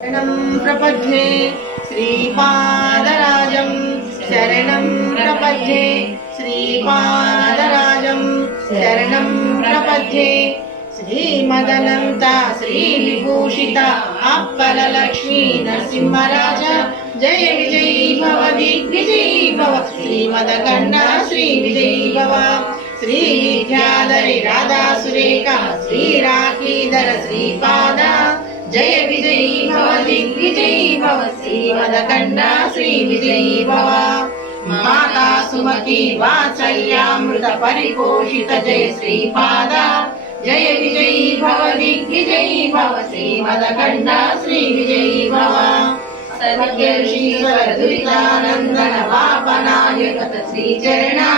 शरणं प्रपद्ये श्रीपादराजं शरणं प्रपद्ये श्रीपादराजं शरणं प्रपद्ये श्रीमदनन्ता श्रीविभूषिता अप्पललक्ष्मी नरसिंहराज जय विजयी भव दिग्विजयी भव श्रीमदकण्ठा श्रीविजयी भव श्री विद्याधरी राधा सुरेखा श्रीराखीधर श्रीपादा जय विजयी भव दिग्विजयी भव श्रीमदकण्ठा श्रीविजयी भव माता सुमती वात्सल्यामृत परिपोषित जय श्रीपादा जय विजयी भव दिग्विजयी भव श्रीमदकण्ठा श्रीविजयी भव सर्वज्ञर्षीश्वर दुरितानन्दन वापनायक श्रीचरणा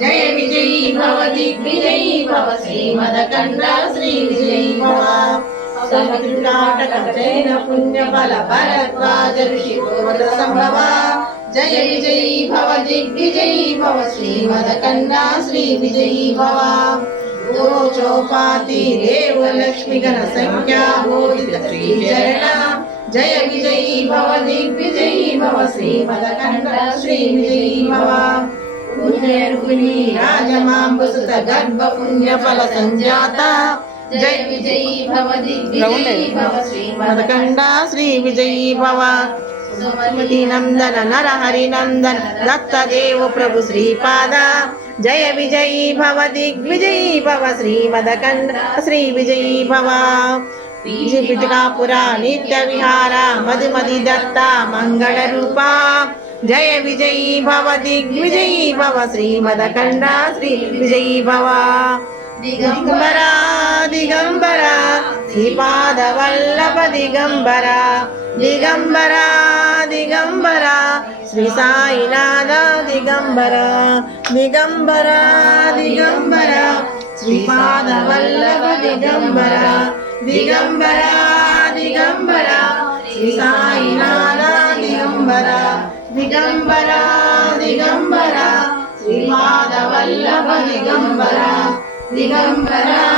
जय विजयी भव दिग्विजयी भव श्रीमदकण्ठा श्रीविजयी भव जैन पुण्य फल भरद्वाज ऋषि गोत्र संभवा जय विजयी भव दिग्विजयी भव श्रीमदकण्ठा श्रीविजयी भव गो चौपाती देव लक्ष्मी गण संख्या बोधित श्रीचरणा जय विजयी भव दिग्विजयी भव श्रीमदकण्ठा श्रीविजयी भव पुण्यरूपिणी राजमाम्बसुत गर्भ पुण्य फल संजाता जय विजयी भव दिग्विजयी भव श्रीमदकण्ठा श्रीविजयी भव सुमति नंदन नर हरि नंदन दत्त देव प्रभु श्रीपादा जय विजयी भव दिग्विजयी भव श्रीमदकण्ठा श्रीविजयी भव पिटकापुरा नित्य विहारा मधुमति दत्ता मंगल रूपा जय विजयी भव दिग्विजयी भव श्रीमदकण्ठा श्रीविजयी भव दिगंबरा दिगंबरा श्रीपाद वल्लभ दिगंबरा दिगंबरा दिगंबरा श्री साईनाथ दिगंबरा दिगंबरा दिगंबरा श्रीपाद वल्लभ दिगंबरा दिगंबरा दिगंबरा श्री साईनाथ दिगंबरा दिगंबरा दिगंबरा श्रीपाद वल्लभ दिगंबरा दिगंबरा